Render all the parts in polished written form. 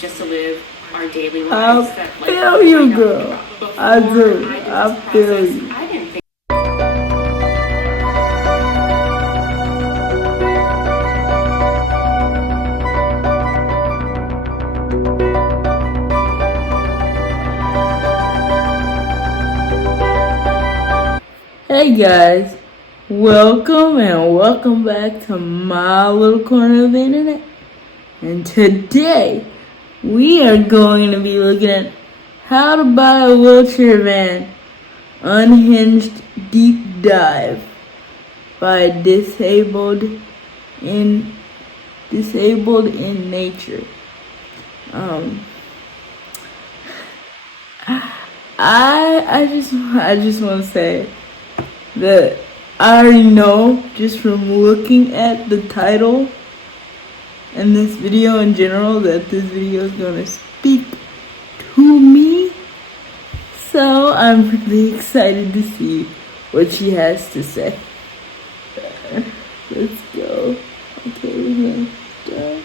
just to live our daily I lives. feel you, girl. I do. I feel you. I didn't think. Hey guys, welcome back to my little corner of the internet. And today we are going to be looking at how to buy a wheelchair van, unhinged deep dive by Disabled in Nature. I just want to say that I already know just from looking at the title and this video in general that this video is going to speak to me. So I'm really excited to see what she has to say. Let's go. Okay, we're going to start.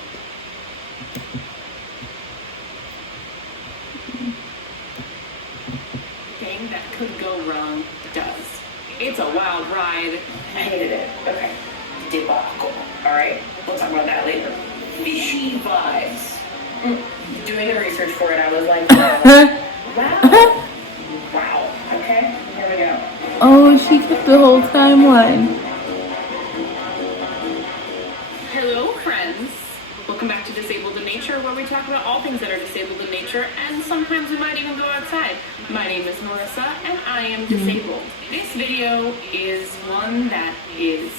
Thing that could go wrong does. It's a wild ride. I hated it. Okay. Debacle. Alright? We'll talk about that later. Fishy vibes. Doing the research for it, I was like, wow. Wow. Okay? Here we go. Oh, she took the whole timeline. Hello, friends. Welcome back to Disabled in Nature, where we talk about all things that are disabled in nature, and sometimes we might even go outside. My name is Marissa, and I am disabled. This video is one that is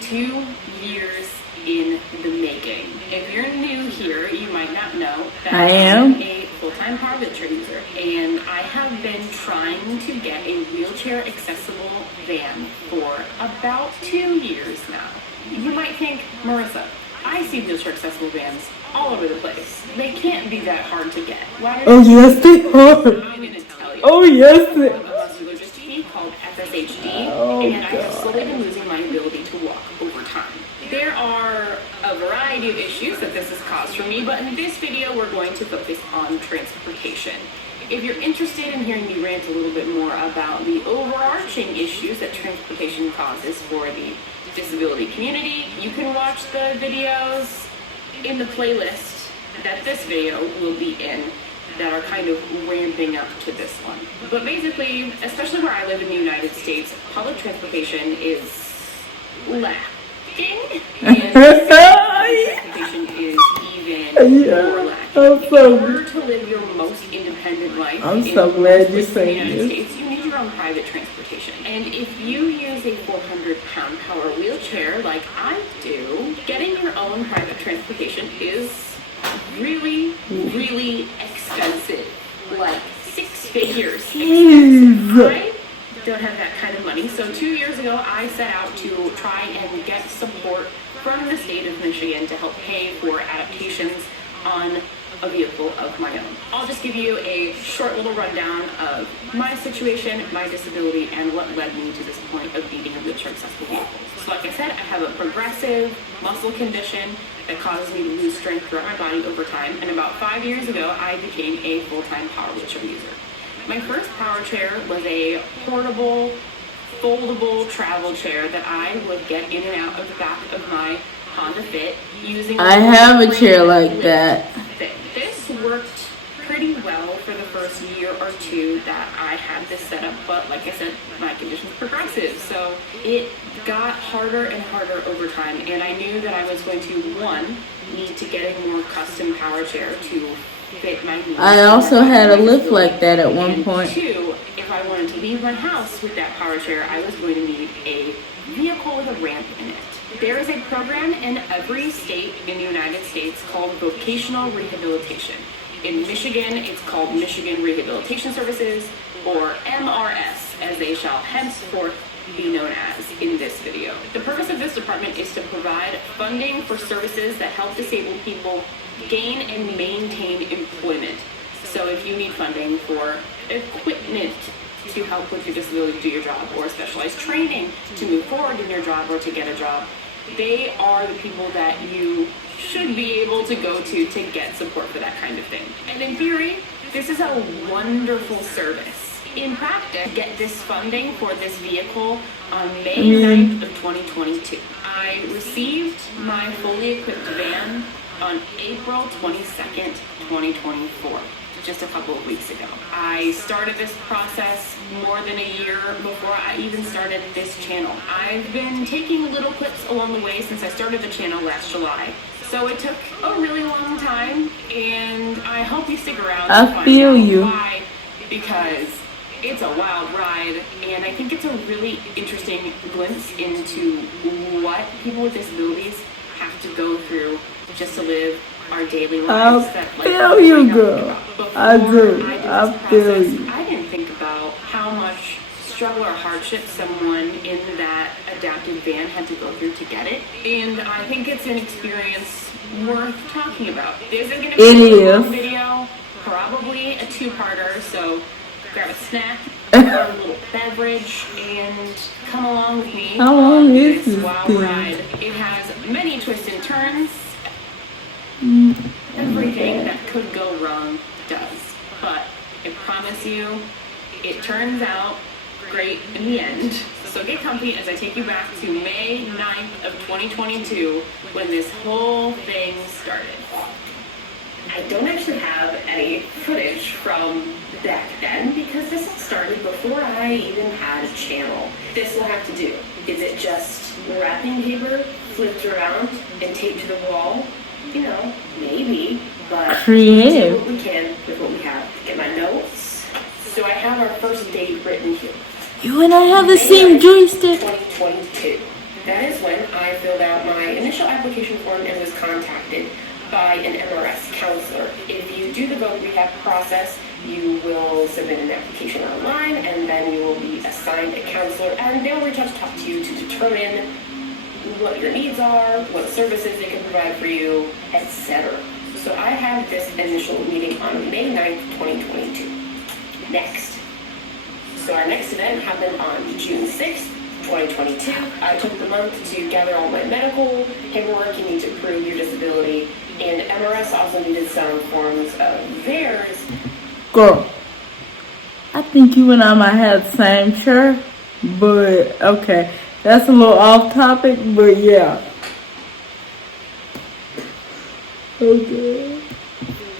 2 years in the making. If you're new here, you might not know that I am a full-time power wheelchair user, and I have been trying to get a wheelchair accessible van for about 2 years now. You might think, Marissa, I see wheelchair accessible vans all over the place. They can't be that hard to get. Why Oh yes they are. I'm going to tell you. Oh yes they I have a muscular dystrophy called FSHD, Oh, and I have God. slowly been losing my ability to walk over time. There are a variety of issues that this has caused for me, but in this video we're going to focus on transportation. If you're interested in hearing me rant a little bit more about the overarching issues that transportation causes for the disability community, you can watch the videos in the playlist that this video will be in that are kind of ramping up to this one. But basically, especially where I live in the United States, public transportation is lacking, and transportation is even more lacking. I'm In so order to live your most independent life I'm in so glad most you're places in the saying United this. States, you need your own private transportation. And if you use a 400-pound power wheelchair like I do, getting your own private transportation is really, really expensive. Like 6 figures expensive. I don't have that kind of money. So 2 years ago, I set out to try and get support from the state of Michigan to help pay for adaptations on a vehicle of my own. I'll just give you a short little rundown of my situation, my disability, and what led me to this point of needing a wheelchair accessible vehicle. So like I said, I have a progressive muscle condition that causes me to lose strength throughout my body over time, and about 5 years ago, I became a full-time power wheelchair user. My first power chair was a portable, foldable travel chair that I would get in and out of the back of my Honda Fit using I have a chair like that. This worked pretty well for the first year or two that I had this set up, but like I said, my condition's progressive, so it got harder and harder over time, and I knew that I was going to, one, need to get a more custom power chair to fit my needs. I also had a lift like that at one And point. two, if I wanted to leave my house with that power chair, I was going to need a vehicle with a ramp in it. There is a program in every state in the United States called vocational rehabilitation. In Michigan, it's called Michigan Rehabilitation Services, or MRS, as they shall henceforth be known as in this video. The purpose of this department is to provide funding for services that help disabled people gain and maintain employment. So if you need funding for equipment to help with your disability to do your job, or specialized training to move forward in your job or to get a job, They are the people that you should be able to go to get support for that kind of thing. And in theory, this is a wonderful service. In practice, get this funding for this vehicle on May 9th of 2022. I received my fully equipped van on April 22nd, 2024. Just a couple of weeks ago. I started this process more than a year before I even started this channel. I've been taking little clips along the way since I started the channel last July. So it took a really long time, and I hope you stick around I to find feel out you. why, because it's a wild ride, and I think it's a really interesting glimpse into what people with disabilities have to go through just to live our daily lives. I that, feel we you, don't think girl. about. Before I do. did this I feel process, you. I didn't think about how much struggle or hardship someone in that adapted van had to go through to get it. And I think it's an experience worth talking about. This is going to be a long video, probably a two-parter, so grab a snack, grab a little beverage, and come along with me How long on is this this wild thing? ride. It has many twists and turns. Everything that could go wrong does. But I promise you, it turns out great in the end. So get comfy as I take you back to May 9th of 2022 when this whole thing started. I don't actually have any footage from back then because this all started before I even had a channel. This will have to do. Is it just wrapping paper flipped around and taped to the wall? You know, maybe, but Creative. we do what we can with what we have. Get my notes. So I have our first date written here. You and I have the same joystick. 2022. That is when I filled out my initial application form and was contacted by an MRS counselor. If you do the vote rehab process, you will submit an application online and then you will be assigned a counselor and they'll reach out to talk to you to determine what your needs are, what services they can provide for you, etc. So I had this initial meeting on May 9th, 2022. Next. So our next event happened on June 6th, 2022. I took the month to gather all my medical paperwork you need to prove your disability, and MRS also needed some forms of theirs. Girl, I think you and I might have the same shirt, but okay. That's a little off topic, but yeah. Okay.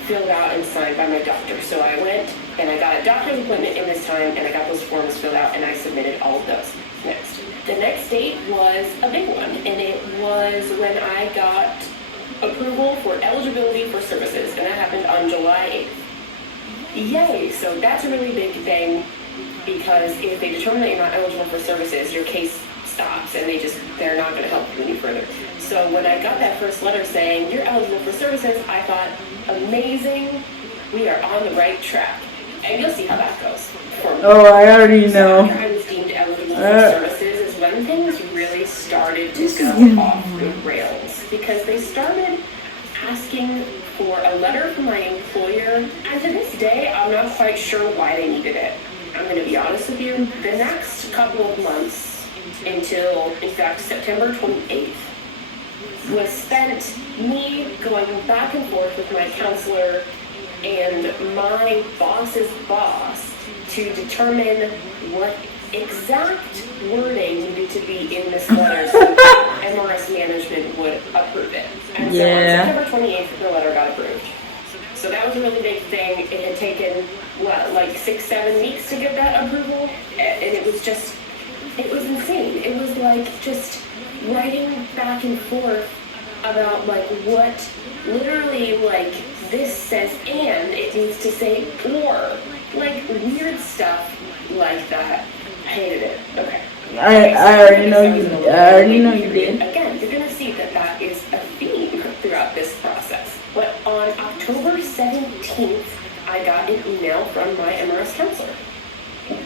Filled out and signed by my doctor. So I went and I got a doctor's appointment in this time and I got those forms filled out and I submitted all of those. Next. The next date was a big one and it was when I got approval for eligibility for services and that happened on July 8th. Yay! So that's a really big thing because if they determine that you're not eligible for services, your case stops and they're not going to help you any further. So when I got that first letter saying you're eligible for services, I thought, amazing, we are on the right track. And you'll see how that goes for me. Oh, I already So know. after I was deemed eligible for services is when things really started to go off the rails because they started asking for a letter from my employer, and to this day, I'm not quite sure why they needed it. I'm going to be honest with you. The next couple of months, until, in fact, September 28th, was spent me going back and forth with my counselor and my boss's boss to determine what exact wording needed to be in this letter so that MRS management would approve it. And so on September 28th, the letter got approved. So that was a really big thing. It had taken, like 6-7 weeks to get that approval, and it was insane. It was like just writing back and forth about like what literally like this says and it needs to say or like weird stuff like that. I hated it. Okay. I already know you did. Again, you're gonna see that is a theme throughout this process. But on October 17th, I got an email from my MRS counselor.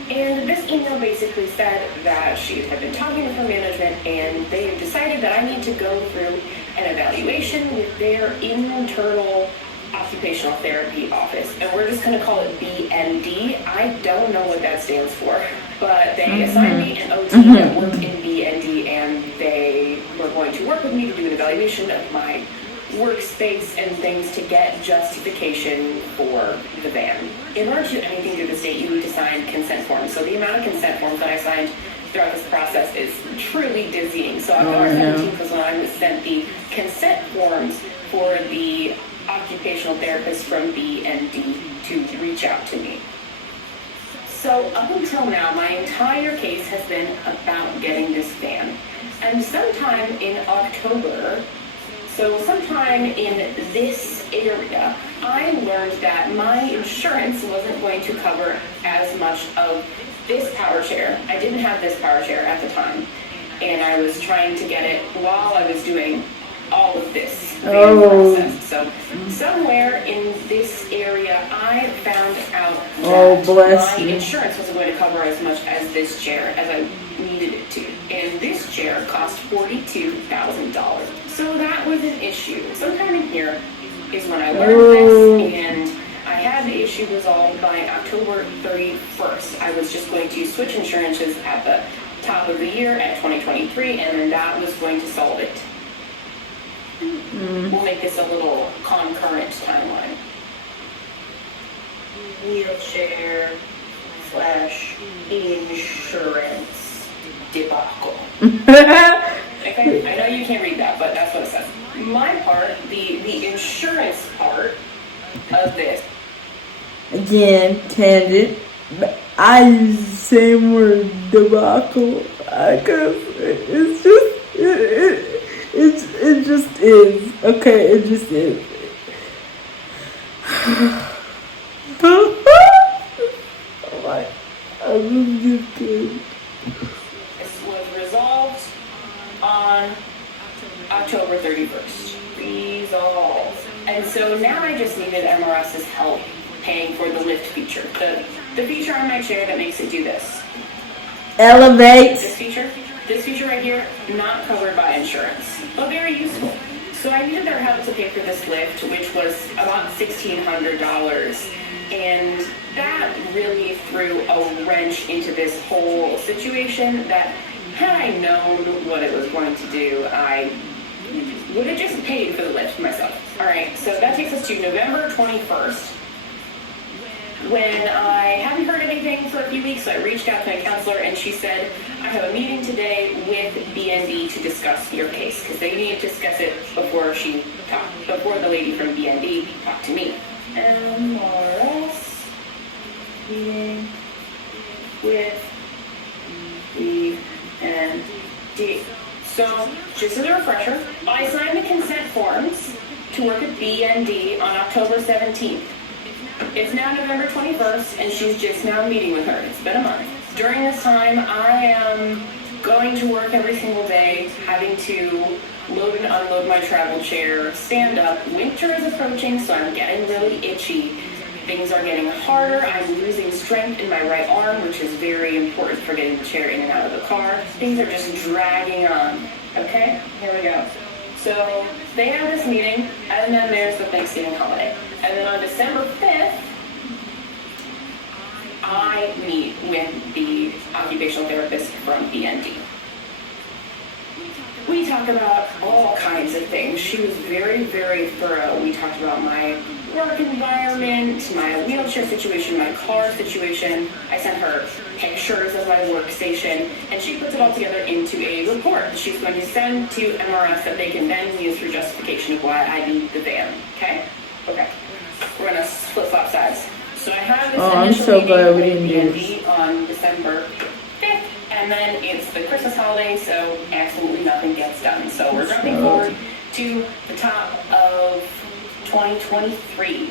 And this email basically said that she had been talking with her management and they had decided that I need to go through an evaluation with their internal occupational therapy office. And we're just going to call it BND. I don't know what that stands for. but they assigned me an OT that worked in BND, and they were going to work with me to do an evaluation of my workspace and things to get justification for the van. In order to do anything through the state, you need to sign consent forms. So the amount of consent forms that I signed throughout this process is truly dizzying. So October 17th was when I was sent the consent forms for the occupational therapist from BND to reach out to me. So up until now, my entire case has been about getting this van. And sometime in October, so sometime in this area, I learned that my insurance wasn't going to cover as much of this power chair. I didn't have this power chair at the time, and I was trying to get it while I was doing all of this process. So somewhere in this area, I found out that my insurance wasn't going to cover as much as this chair as I needed it to. And this chair cost $42,000. So that was an issue. Sometime in here is when I learned this, and I had the issue resolved by October 31st. I was just going to switch insurances at the top of the year at 2023, and then that was going to solve it. We'll make this a little concurrent timeline. Wheelchair / insurance debacle. Okay, I know you can't read that, but that's what it says. My part, the insurance part of this. Again, tangent. But I use the same word, debacle. Because it's just, it just is. Okay, it just is. Oh my, I just kidding. This was resolved on October 31st. Resolved. And so now I just needed MRS's help paying for the lift feature. The feature on my chair that makes it do this. Elevate. This feature right here, not covered by insurance, but very useful. So I needed their help to pay for this lift, which was about $1,600. And that really threw a wrench into this whole situation that had I known what it was going to do, I would have just paid for the lift myself. All right, so that takes us to November 21st. When I hadn't heard anything for a few weeks, so I reached out to my counselor, and she said, I have a meeting today with BND to discuss your case, because they needed to discuss it before the lady from BND talked to me. MRS meeting with BND. So, just as a refresher, I signed the consent forms to work at BND on October 17th. It's now November 21st, and she's just now meeting with her. It's been a month. During this time, I am going to work every single day, having to load and unload my travel chair, stand up. Winter is approaching, so I'm getting really itchy. Things are getting harder. I'm losing strength in my right arm, which is very important for getting the chair in and out of the car. Things are just dragging on. Okay, here we go. So they have this meeting, and then there's the Thanksgiving holiday. And then on December 5th, I meet with the occupational therapist from BND. We talk about all kinds of things. She was very, very thorough. We talked about my work environment, my wheelchair situation, my car situation. I sent her pictures of my workstation, and she puts it all together into a report she's going to send to MRS that they can then use for justification of why I need the van. Okay? Okay. We're going to flip-flop sides. So I have this initial meeting with BND on December 5th, and then it's the Christmas holiday, so absolutely nothing gets done. So we're jumping forward to the top of 2023.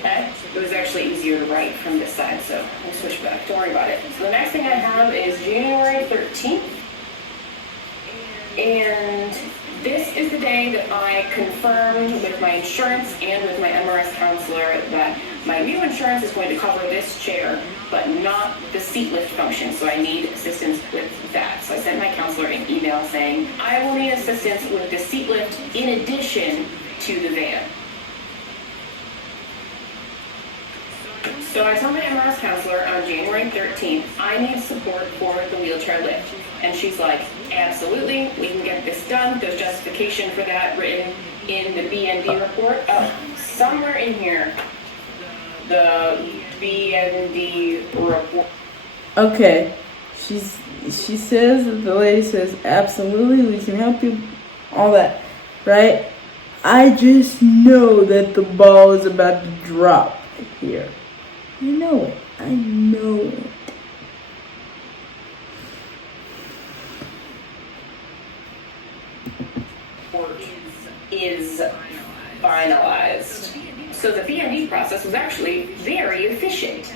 Okay? It was actually easier to write from this side, so we'll switch back. Don't worry about it. So the next thing I have is January 13th. And this is the day that I confirmed with my insurance and with my MRS counselor that my new insurance is going to cover this chair, but not the seat lift function, so I need assistance with that. So I sent my counselor an email saying, I will need assistance with the seat lift in addition to the van. So So I told my MRS counselor on January 13th, I need support for the wheelchair lift. And she's like, absolutely, we can get this done. There's justification for that written in the BND report. Oh, somewhere in here, the BND report. Okay, she says that the lady says, absolutely, we can help you, all that, right? I just know that the ball is about to drop here. I know it. I know it. Is finalized. So the BND process was actually very efficient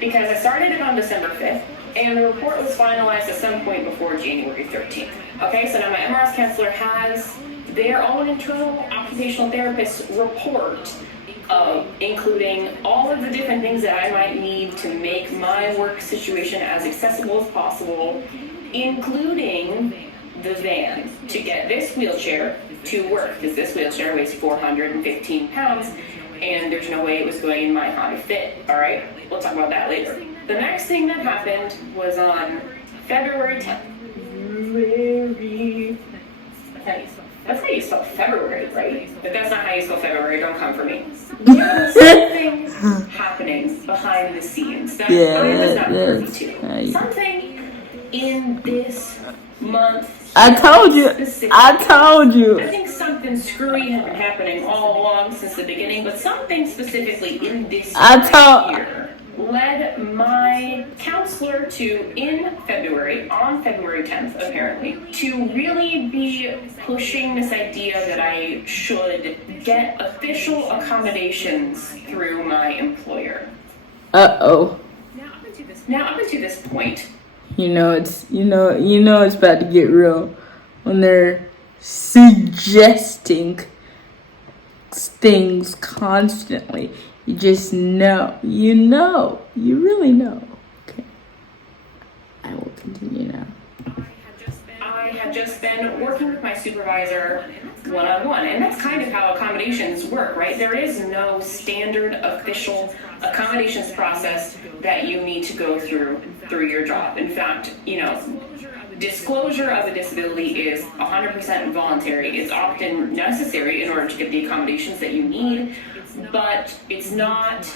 because I started it on December 5th and the report was finalized at some point before January 13th. Okay, so now my MRS counselor has their own internal occupational therapist report, including all of the different things that I might need to make my work situation as accessible as possible, including the van to get this wheelchair to work, because this wheelchair weighs 415 pounds and there's no way it was going in my high fit. All right, we'll talk about that later. The next thing that happened was on February 10th. That's how you spell February, right? If that's not how you spell February, don't come for me. There was something happening behind the scenes that I was not privy to. Something in this month. I told you. I think something screwy had been happening all along since the beginning, but something specifically in this year led my counselor to, in February, on February 10th apparently, to really be pushing this idea that I should get official accommodations through my employer. Uh-oh. Now up until this point, you know it's about to get real when they're suggesting things constantly. You just know. You really know. Okay. I will continue now. I have just been working with my supervisor one-on-one, and that's kind of how accommodations work, right? There is no standard official accommodations process that you need to go through your job. In fact, disclosure of a disability is 100% voluntary. It's often necessary in order to get the accommodations that you need, but it's not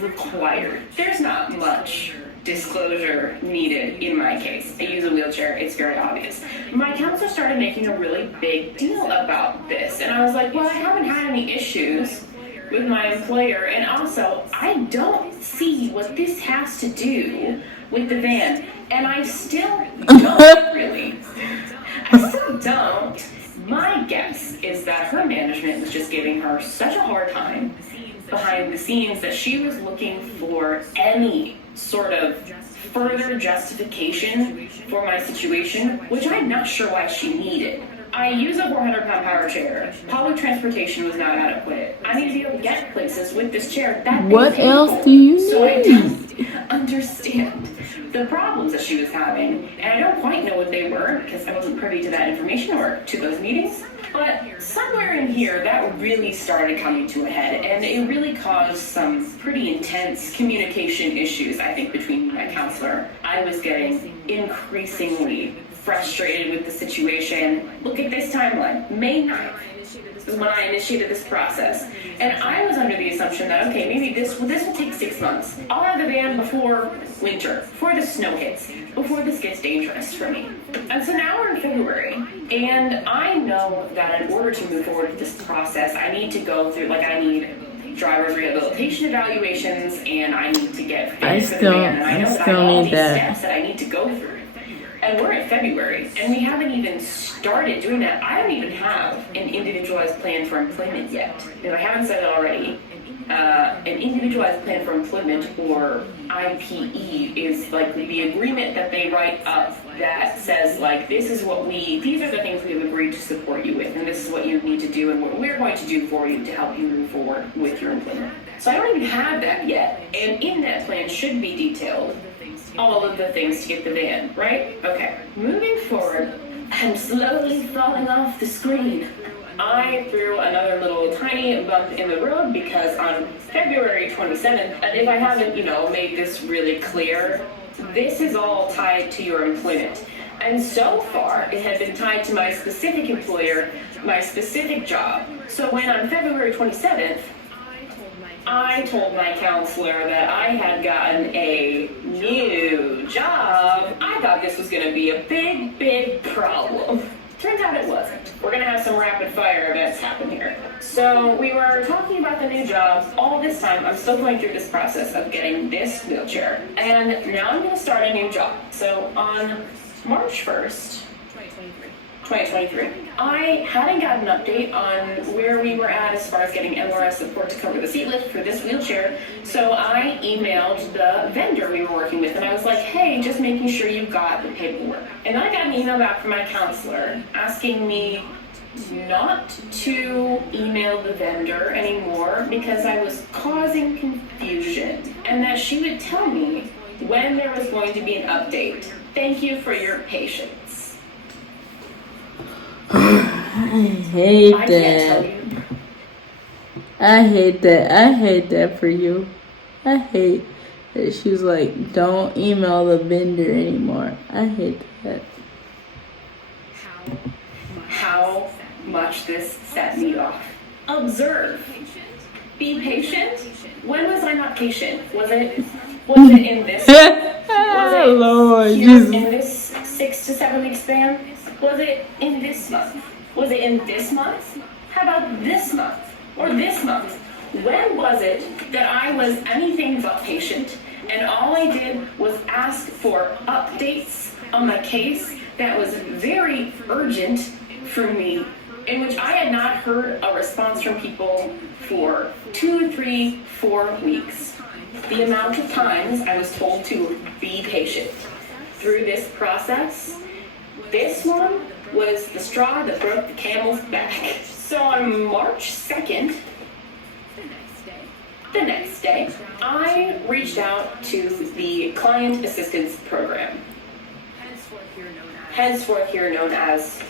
required. There's not much disclosure needed in my case. I use a wheelchair, it's very obvious. My counselor started making a really big deal about this, and I was like, well, I haven't had any issues with my employer, and also, I don't see what this has to do with the van, and I still don't really. I still don't. My guess is that her management was just giving her such a hard time behind the scenes that she was looking for any sort of further justification for my situation, which I'm not sure why she needed. I use a 400-pound power chair. Public transportation was not adequate. I need to be able to get places with this chair. What else do you need? So I don't understand the problems that she was having, and I don't quite know what they were because I wasn't privy to that information or to those meetings. But somewhere in here, that really started coming to a head, and it really caused some pretty intense communication issues, I think, between my counselor. I was getting increasingly frustrated with the situation. Look at this timeline. May 9th is when I initiated this process. And I was under the assumption that, okay, maybe this will take 6 months. I'll have the van before winter, before the snow hits, before this gets dangerous for me. And so now we're in February, and I know that in order to move forward with this process, I need to go through, I need driver's rehabilitation evaluations, and I need to get fit for the van. And I know that I have all these steps that I need to go through. And we're in February, and we haven't even started doing that. I don't even have an individualized plan for employment yet. If I haven't said it already, an individualized plan for employment, or IPE, is like the agreement that they write up that says, these are the things we have agreed to support you with, and this is what you need to do, and what we're going to do for you to help you move forward with your employment. So I don't even have that yet, and in that plan should be detailed all of the things to get the van, right? Okay, moving forward, I'm slowly falling off the screen. I threw another little tiny bump in the road because on February 27th, and if I haven't, made this really clear, this is all tied to your employment. And so far, it had been tied to my specific employer, my specific job. So when on February 27th, I told my counselor that I had gotten a new job, I thought this was going to be a big, big problem. Turns out it wasn't. We're going to have some rapid fire events happen here. So we were talking about the new job. All this time, I'm still going through this process of getting this wheelchair. And now I'm going to start a new job. So on March 1st, 2023, I hadn't got an update on where we were at as far as getting MRS support to cover the seat lift for this wheelchair. So I emailed the vendor we were working with and I was like, hey, just making sure you got the paperwork. And then I got an email back from my counselor asking me not to email the vendor anymore because I was causing confusion and that she would tell me when there was going to be an update. Thank you for your patience. I hate I can't that. tell you. I hate that. I hate that for you. I hate that she's like, don't email the vendor anymore. I hate that. How much this set me off. Observe. Be patient. When was I not patient? Was it in this? Was it Lord here Jesus. in this 6 to 7 week span? Was it in this month? Was it in this month? How about this month? Or this month? When was it that I was anything but patient and all I did was ask for updates on my case that was very urgent for me, in which I had not heard a response from people for 2, 3, 4 weeks. The amount of times I was told to be patient through this process, this one was the straw that broke the camel's back. So on March 2nd, the next day, I reached out to the Client Assistance Program, henceforth here known as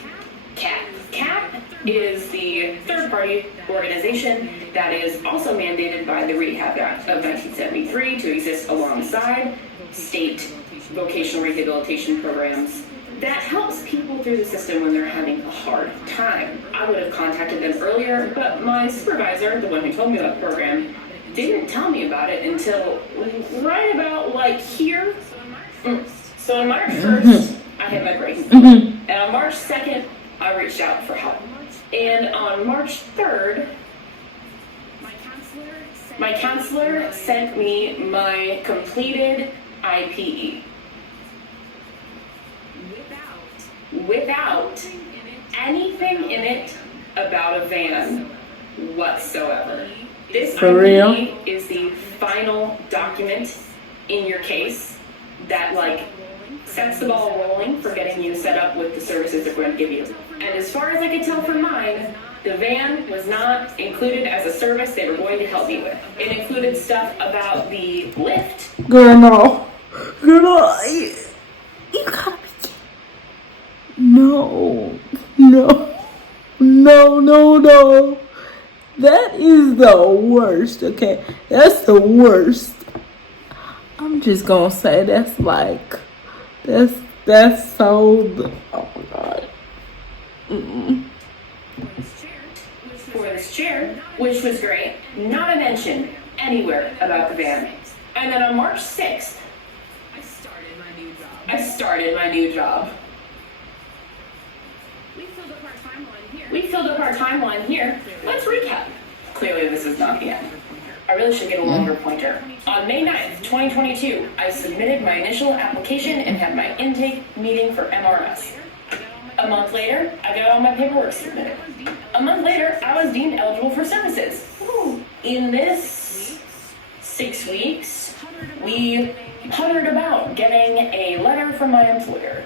CAP. CAP is the third-party organization that is also mandated by the Rehab Act of 1973 to exist alongside state vocational rehabilitation programs that helps people through the system when they're having a hard time. I would have contacted them earlier, but my supervisor, the one who told me about the program, didn't tell me about it until right about here. So on March 1st, I hit my breaking point. And on March 2nd, I reached out for help. And on March 3rd, my counselor sent me my completed IPE. Without anything in it about a van whatsoever. This For real? IPE is the final document in your case that sets the ball rolling for getting you set up with the services that we're going to give you. And as far as I could tell from mine, the van was not included as a service they were going to help me with. It included stuff about the lift. Girl, no. You gotta be kidding. No. That is the worst, okay? That's the worst. I'm just gonna say that's so, oh my God. For this chair, which was great, not a mention anywhere about the van. And then on March 6th, I started my new job. We filled up our timeline here. Let's recap. Clearly this is not the end. I really should get a longer pointer. On May 9th, 2022, I submitted my initial application and had my intake meeting for MRS. A month later, I got all my paperwork submitted. A month later, I was deemed eligible for services. In this 6 weeks, we puttered about getting a letter from my employer.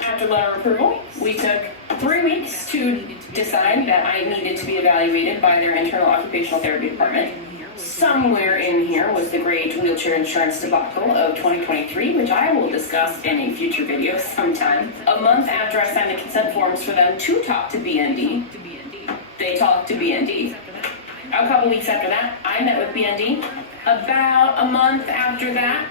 After letter approval, we took 3 weeks to decide that I needed to be evaluated by their internal occupational therapy department. somewhere in here was the great wheelchair insurance debacle of 2023, which I will discuss in a future video sometime. A month after I signed the consent forms for them to talk to BND, they talked to BND. A couple weeks after that, I met with BND. About a month after that,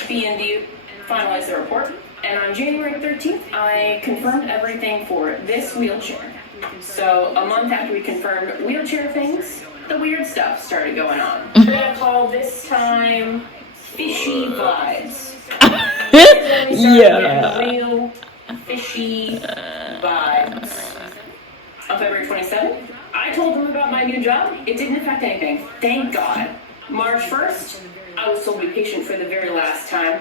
BND finalized the report. And on January 13th, I confirmed everything for this wheelchair. So a month after we confirmed wheelchair things, the weird stuff started going on. We're gonna call this time fishy vibes. Yeah. Real fishy vibes. On February 27th, I told them about my new job. It didn't affect anything. Thank God. March 1st, I was told to be patient for the very last time.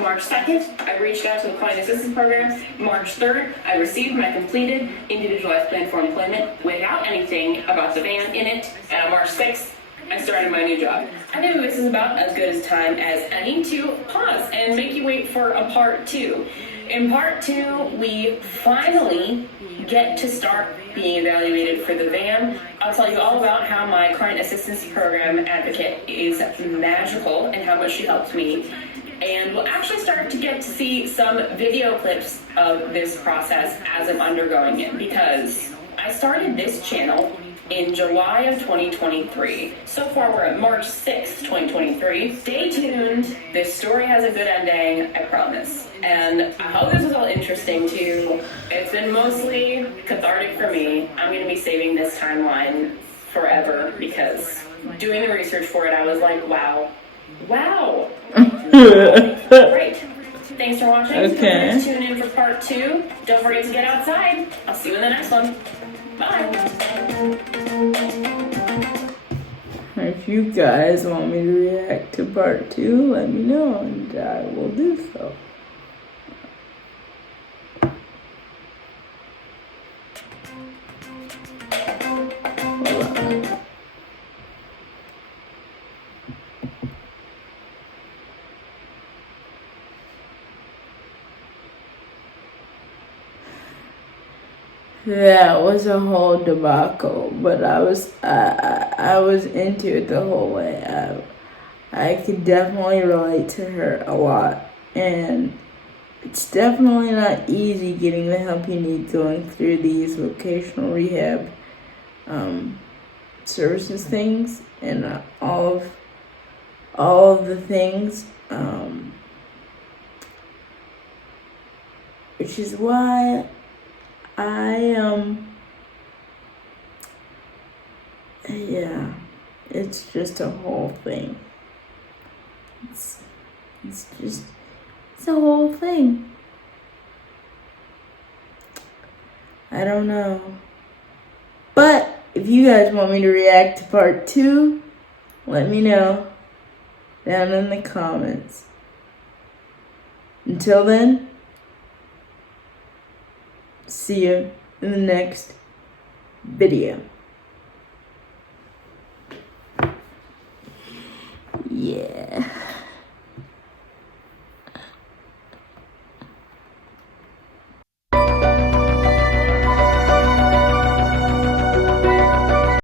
March 2nd, I reached out to the Client Assistance Program. March 3rd, I received my completed individualized plan for employment without anything about the van in it. And on March 6th, I started my new job. I think this is about as good a time as any to pause and make you wait for a part 2. In part 2, we finally get to start being evaluated for the van. I'll tell you all about how my Client Assistance Program advocate is magical and how much she helped me. And we'll actually start to get to see some video clips of this process as I'm undergoing it, because I started this channel in July of 2023. So far we're at March 6th, 2023. Stay tuned. This story has a good ending, I promise. And I hope this was all interesting too. It's been mostly cathartic for me. I'm gonna be saving this timeline forever, because doing the research for it, I was like, wow. Great. Thanks for watching. Okay. Don't forget to tune in for part 2. Don't forget to get outside. I'll see you in the next one. Bye. If you guys want me to react to part 2, let me know and I will do so. Hold on. That was a whole debacle, but I was into it the whole way. I could definitely relate to her a lot, and it's definitely not easy getting the help you need going through these vocational rehab services things and all of the things, which is why yeah, it's just a whole thing. It's a whole thing. I don't know. But if you guys want me to react to part 2, let me know down in the comments. Until then, see you in the next video. Yeah.